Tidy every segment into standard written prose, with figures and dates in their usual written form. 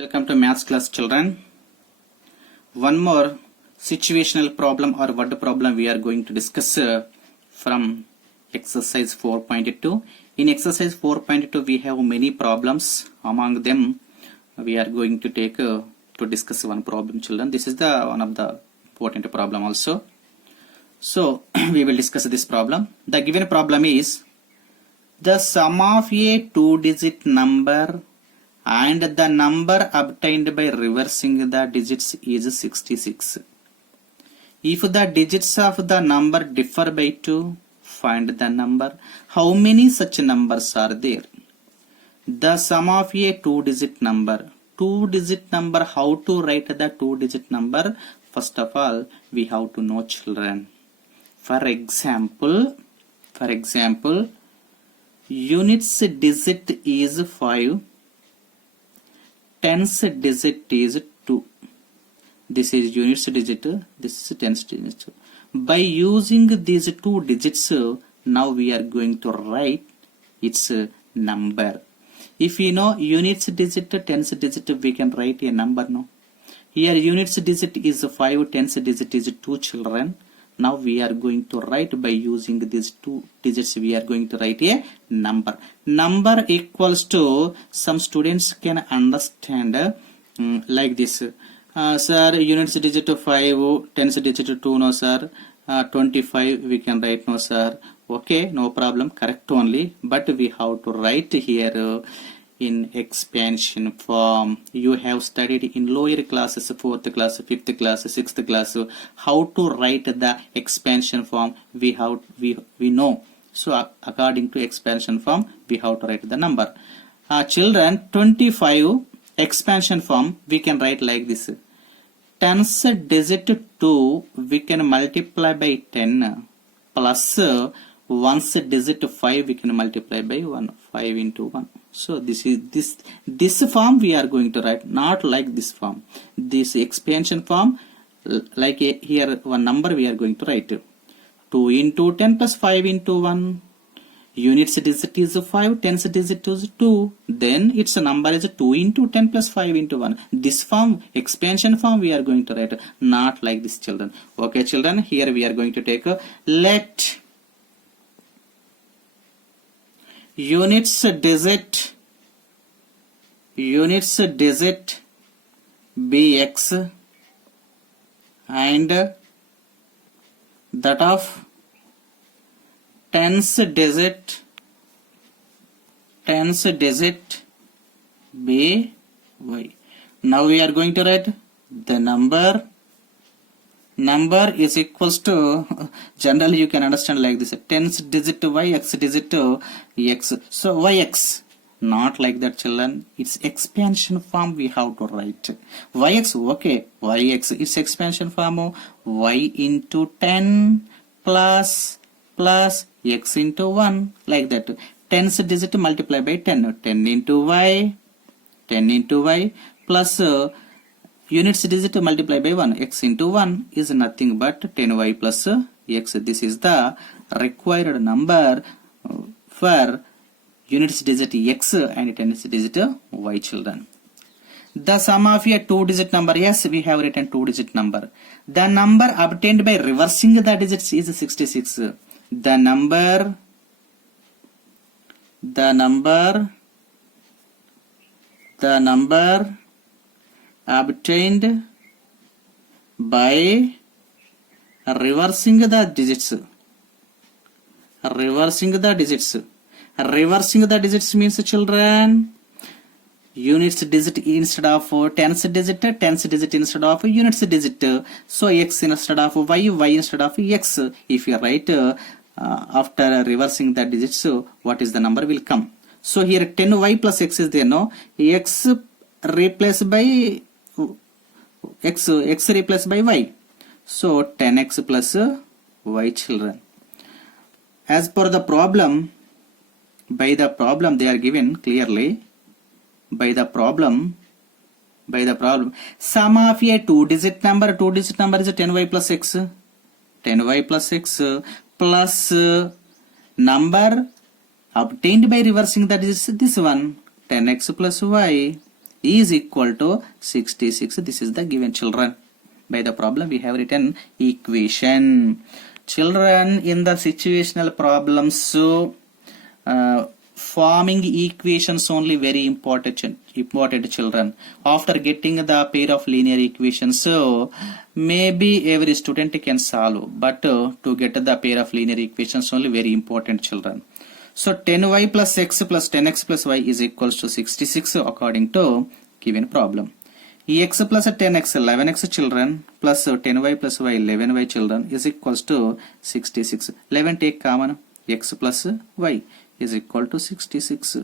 Welcome to maths class, children. One more situational problem or word problem we are going to discuss from exercise 4.2. In exercise 4.2 we have many problems. Among them we are going to take to discuss one problem, children. This is the one of the important problem also. So we will discuss this problem. The given problem is the sum of a two-digit number and the number obtained by reversing the digits is 66. If the digits of the number differ by 2, find the number. How many such numbers are there? The sum of a two-digit number. Two-digit number, how to write the two-digit number? First of all, we have to know, children. For example, units digit is 5. Tens digit is 2. This is units digit, this is tens digit. By using these two digits, now we are going to write its number. If you know units digit, tens digit, we can write a number, no? Here units digit is 5, tens digit is 2, children. Now we are going to write by using these two digits, we are going to write a number. Number equals to, some students can understand like this. Sir, units digit 5, tens digit 2, no sir. 25 we can write, no sir. Okay, no problem, correct only. But we have to write here in expansion form. You have studied in lower classes, 4th class, 5th class, 6th class, how to write the expansion form. We know. So according to expansion form, we have to write the number. Children, 25 expansion form we can write like this. Tens digit 2 we can multiply by 10 plus ones digit 5 we can multiply by 1. 5 into 1. So this is this form we are going to write, not like this form. This expansion form, like here one number we are going to write. 2 into 10 plus 5 into 1. Units digit is 5, tens digit is 2. Then its number is 2 into 10 plus 5 into 1. This form, expansion form, we are going to write, not like this, children. Okay, children, here we are going to take let units digit be x and that of tens digit be y. Now we are going to write the number is equals to, generally you can understand like this, tens digit y, x digit x. So yx, not like that, children. It's expansion form we have to write. Yx, okay, yx, it's expansion form of y into 10 plus x into 1, like that. Tens digit multiply by 10. 10 into y plus units digit multiply by 1. X into 1 is nothing but 10y plus x. This is the required number for units digit x and tens digit y, children. The sum of a two-digit number, yes, we have written two-digit number. The number obtained by reversing the digits is 66. The number obtained by reversing the digits. Reversing the digits means, children, units digit instead of tens digit instead of units digit. So x instead of y instead of x. If you write after reversing the digits, what is the number will come? So here 10y plus x is there, no? X replaced by x replaced by y. So 10x plus y, children. As per the problem, by the problem they are given clearly. By the problem, sum of a two-digit number is 10y plus x. 10y plus x plus number obtained by reversing that is this one, 10x plus y. is equal to 66. This is the given, children. By the problem we have written equation. Children, in the situational problems, forming equations only very important children. After getting the pair of linear equations, so maybe every student can solve, but to get the pair of linear equations only very important children. So 10y plus x plus 10x plus y is equals to 66 according to given problem. X plus 10x 11x children plus 10y plus y 11y children is equals to 66. 11 take common, x plus y is equal to 66.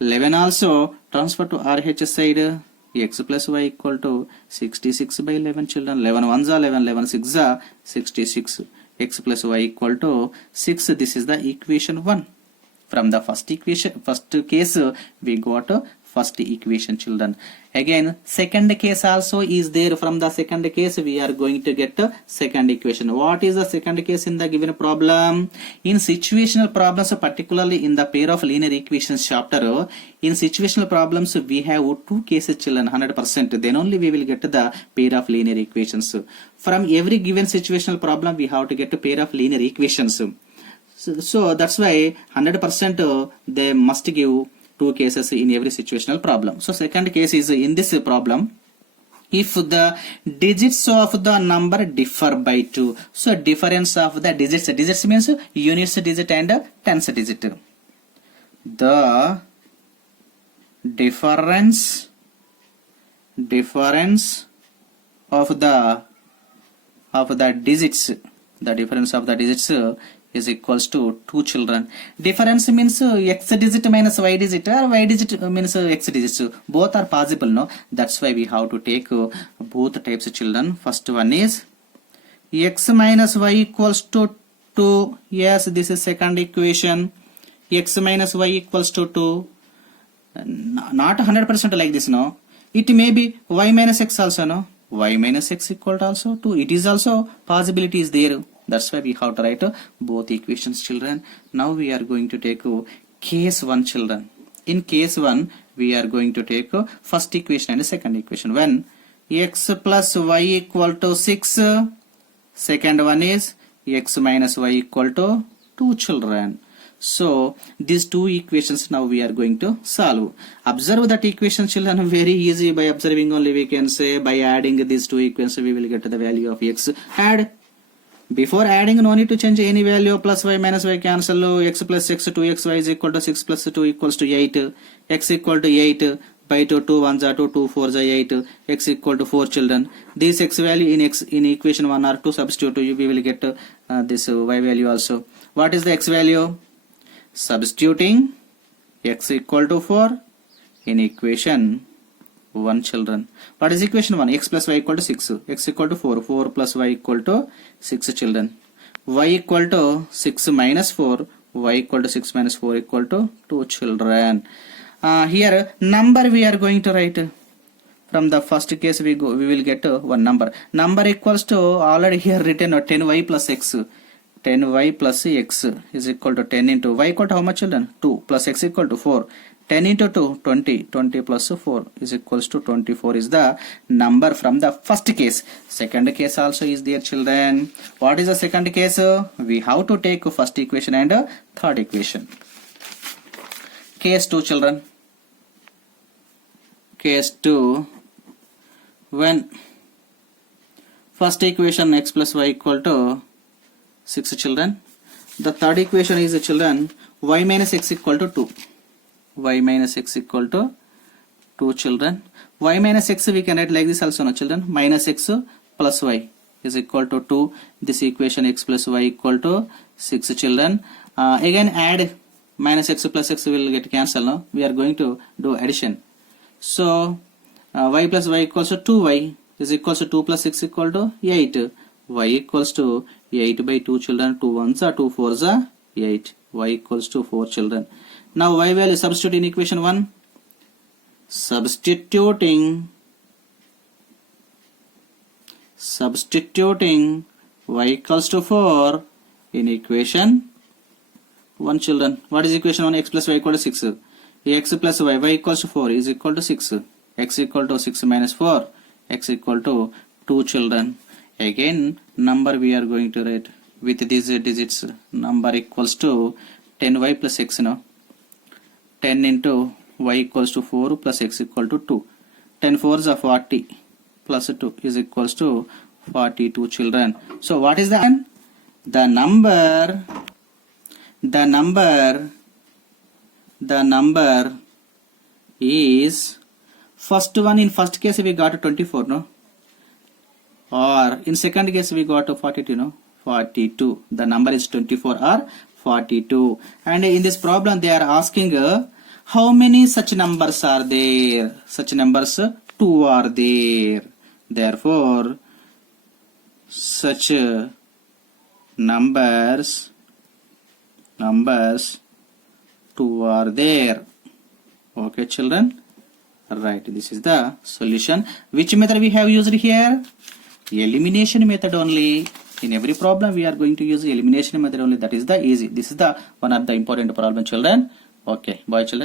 11 also transfer to RH side, x plus y equal to 66 by 11 children. 11 1s are 11, 11 6s are 66. X plus y equal to 6. This is the equation 1. From the first case we got first equation children. Again second case also is there. From the second case we are going to get second equation. What is the second case in the given problem? In situational problems, particularly in the pair of linear equations chapter, in situational problems we have two cases children, 100%. Then only we will get the pair of linear equations. From every given situational problem we have to get a pair of linear equations. So that's why 100% they must give two cases in every situational problem. So second case is in this problem, if the digits of the number differ by 2. So difference of the digits. Digits means units digit and tens digit. The difference of the digits. The difference of the digits is equals to 2 children. Difference means x digit minus y digit, or y digit means x digits. Both are possible, no? That's why we have to take both types of children. First one is x minus y equals to 2. Yes, this is second equation. X minus y equals to 2. Not 100% like this, no? It may be y minus x also, no? Y minus x equal to also 2. It is also possibility is there. That's why we have to write both equations children. Now we are going to take case 1 children. In case 1 we are going to take first equation and second equation. When x plus y equal to 6, second one is x minus y equal to 2 children. So these two equations now we are going to solve. Observe that equation children, very easy. By observing only we can say, by adding these two equations we will get the value of x. Add. Before adding, no need to change any value. Plus y minus y cancel. X plus x 2xy is equal to 6 plus 2 equals to 8. X equal to 8 by 2, 2 1s are 2, 2 4s are 8. X equal to 4 children. This x value in equation 1 or 2 substitute, we will get this y value also. What is the x value? Substituting x equal to 4 in equation 1 children. What is equation 1? X plus y equal to 6. X equal to 4. 4 plus y equal to 6 children. Y equal to 6 minus 4. Y equal to 6 minus 4 equal to 2 children. Here number we are going to write. From the first case we will get one number. Number equals to already here written 10y plus x. 10y plus x is equal to 10 into y equal to how much children? 2 plus x equal to 4. 10 into 2, 20. 20 plus 4 is equals to 24 is the number from the first case. Second case also is there children. What is the second case? We have to take first equation and third equation. Case 2 children. Case 2, when first equation x plus y equal to 6 children. The third equation is children y minus x equal to 2. Y minus x equal to 2 children. Y minus x we can write like this also, no children? Minus x plus y is equal to 2. This equation x plus y equal to 6 children. Again add minus x plus x will get cancelled, no? We are going to do addition. So y plus y equals to 2y is equals to 2 plus 6 equal to 8. Y equals to 8 by 2 children. 2 1s are 2 4s are 8. Y equals to 4 children. Now y value substitute in equation 1. Substituting y equals to 4 in equation 1 children. What is equation 1? X plus y equal to 6. X plus y equals to 4 is equal to 6. x equal to 6 minus 4, x equal to 2 children. Again number we are going to write with these digits. Number equals to 10y plus x, 10 into y equals to 4 plus x equal to 2. 10 4s are 40 plus 2 is equals to 42 children. So what is the answer? The number is, first one, in first case we got 24, no? Or in second case we got 42, no? 42. The number is 24 or 42. And in this problem they are asking how many such numbers are there? Such numbers 2 are there. Therefore such numbers 2 are there. Okay children, right, this is the solution. Which method we have used here? Elimination method only. In every problem we are going to use elimination method only. That is the easy. This is the one of the important problem children. Okay, bye children.